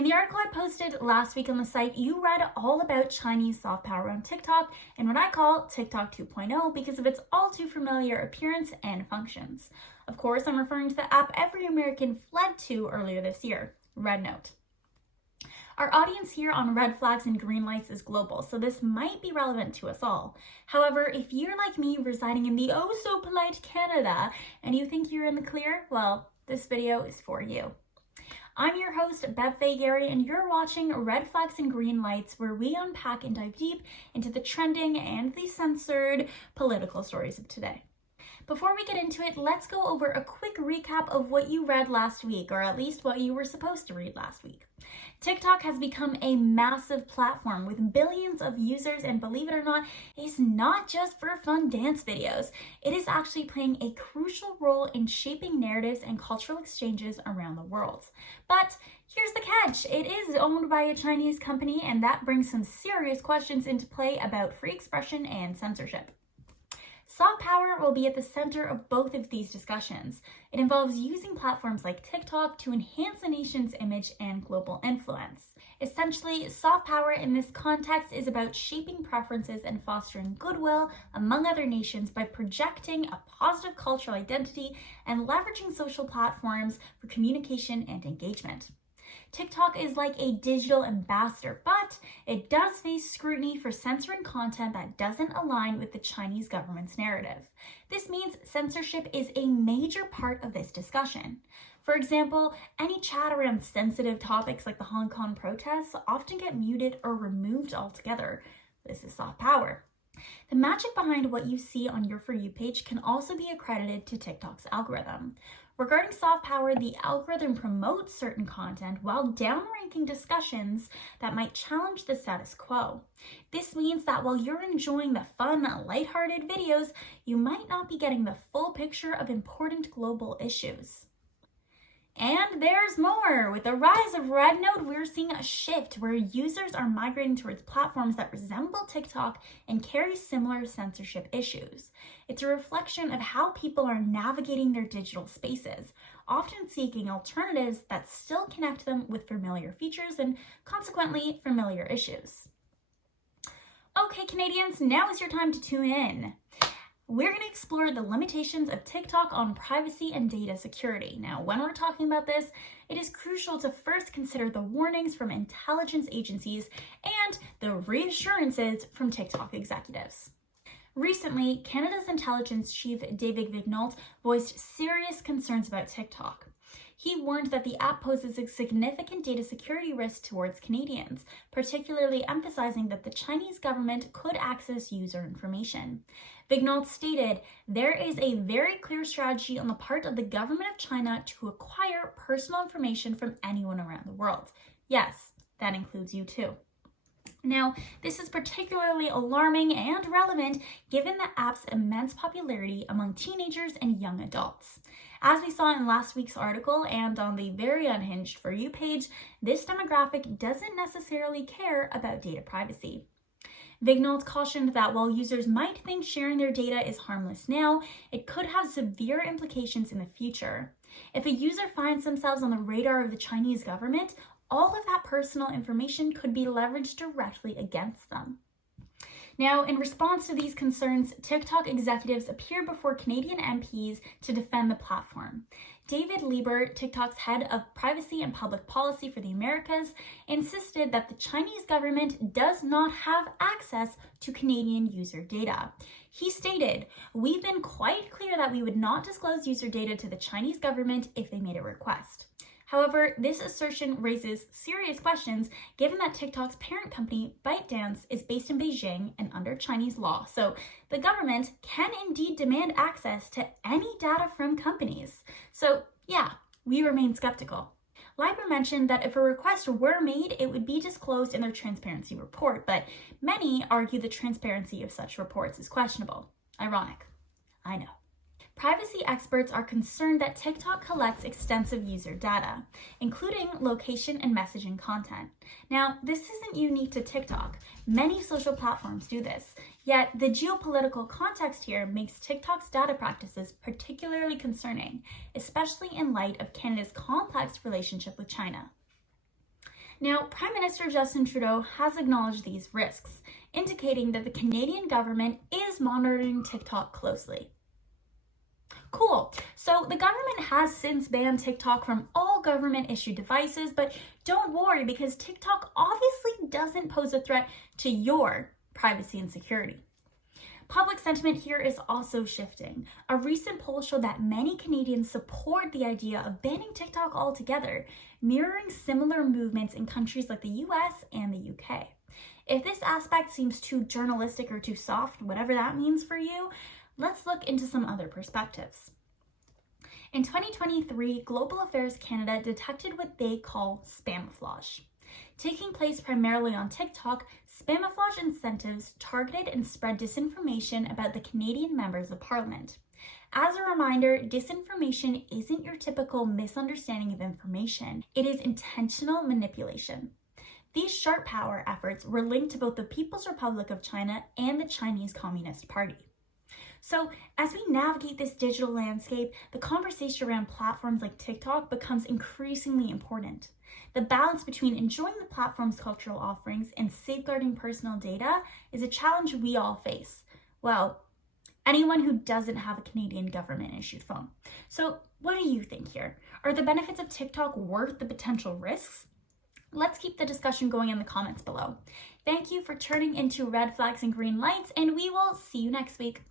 In the article I posted last week on the site, you read all about Chinese soft power on TikTok and what I call TikTok 2.0 because of its all too familiar appearance and functions. Of course, I'm referring to the app every American fled to earlier this year, Red Note. Our audience here on red flags and green lights is global, so this might be relevant to us all. However, if you're like me residing in the oh so polite Canada and you think you're in the clear, well, this video is for you. I'm your host, Bev Gary, and you're watching Red Flags and Green Lights, where we unpack and dive deep into the trending and the censored political stories of today. Before we get into it, let's go over a quick recap of what you read last week, or at least what you were supposed to read last week. TikTok has become a massive platform with billions of users, and believe it or not, it's not just for fun dance videos. It is actually playing a crucial role in shaping narratives and cultural exchanges around the world. But here's the catch. It is owned by a Chinese company, and that brings some serious questions into play about free expression and censorship. Soft power will be at the center of both of these discussions. It involves using platforms like TikTok to enhance a nation's image and global influence. Essentially, soft power in this context is about shaping preferences and fostering goodwill among other nations by projecting a positive cultural identity and leveraging social platforms for communication and engagement. TikTok is like a digital ambassador, but it does face scrutiny for censoring content that doesn't align with the Chinese government's narrative. This means censorship is a major part of this discussion. For example, any chat around sensitive topics like the Hong Kong protests often get muted or removed altogether. This is soft power. The magic behind what you see on your For You page can also be accredited to TikTok's algorithm. Regarding soft power, the algorithm promotes certain content while downranking discussions that might challenge the status quo. This means that while you're enjoying the fun, lighthearted videos, you might not be getting the full picture of important global issues. And there's more! With the rise of Red Note, we're seeing a shift where users are migrating towards platforms that resemble TikTok and carry similar censorship issues. It's a reflection of how people are navigating their digital spaces, often seeking alternatives that still connect them with familiar features and, consequently, familiar issues. Okay, Canadians, now is your time to tune in. We're going to explore the limitations of TikTok on privacy and data security. Now, when we're talking about this, it is crucial to first consider the warnings from intelligence agencies and the reassurances from TikTok executives. Recently, Canada's intelligence chief, David Vignault, voiced serious concerns about TikTok. He warned that the app poses a significant data security risk towards Canadians, particularly emphasizing that the Chinese government could access user information. Vignault stated, "There is a very clear strategy on the part of the government of China to acquire personal information from anyone around the world. Yes, that includes you too." Now, this is particularly alarming and relevant given the app's immense popularity among teenagers and young adults. As we saw in last week's article and on the very unhinged For You page, this demographic doesn't necessarily care about data privacy. Vignault cautioned that while users might think sharing their data is harmless now, it could have severe implications in the future. If a user finds themselves on the radar of the Chinese government, all of that personal information could be leveraged directly against them. Now, in response to these concerns, TikTok executives appeared before Canadian MPs to defend the platform. David Lieber, TikTok's head of privacy and public policy for the Americas, insisted that the Chinese government does not have access to Canadian user data. He stated, "We've been quite clear that we would not disclose user data to the Chinese government if they made a request." However, this assertion raises serious questions given that TikTok's parent company, ByteDance, is based in Beijing and under Chinese law, so the government can indeed demand access to any data from companies. So yeah, we remain skeptical. Leiber mentioned that if a request were made, it would be disclosed in their transparency report, but many argue the transparency of such reports is questionable. Ironic. I know. Privacy experts are concerned that TikTok collects extensive user data, including location and messaging content. Now, this isn't unique to TikTok. Many social platforms do this, yet the geopolitical context here makes TikTok's data practices particularly concerning, especially in light of Canada's complex relationship with China. Now, Prime Minister Justin Trudeau has acknowledged these risks, indicating that the Canadian government is monitoring TikTok closely. Cool. So the government has since banned TikTok from all government-issued devices, but don't worry because TikTok obviously doesn't pose a threat to your privacy and security. Public sentiment here is also shifting. A recent poll showed that many Canadians support the idea of banning TikTok altogether, mirroring similar movements in countries like the US and the UK. If this aspect seems too journalistic or too soft, whatever that means for you, let's look into some other perspectives. In 2023, Global Affairs Canada detected what they call spamouflage. Taking place primarily on TikTok, spamouflage incentives targeted and spread disinformation about the Canadian members of Parliament. As a reminder, disinformation isn't your typical misunderstanding of information. It is intentional manipulation. These sharp power efforts were linked to both the People's Republic of China and the Chinese Communist Party. So, as we navigate this digital landscape, the conversation around platforms like TikTok becomes increasingly important. The balance between enjoying the platform's cultural offerings and safeguarding personal data is a challenge we all face. Well, anyone who doesn't have a Canadian government-issued phone. So, what do you think here? Are the benefits of TikTok worth the potential risks? Let's keep the discussion going in the comments below. Thank you for turning into red flags and green lights, and we will see you next week.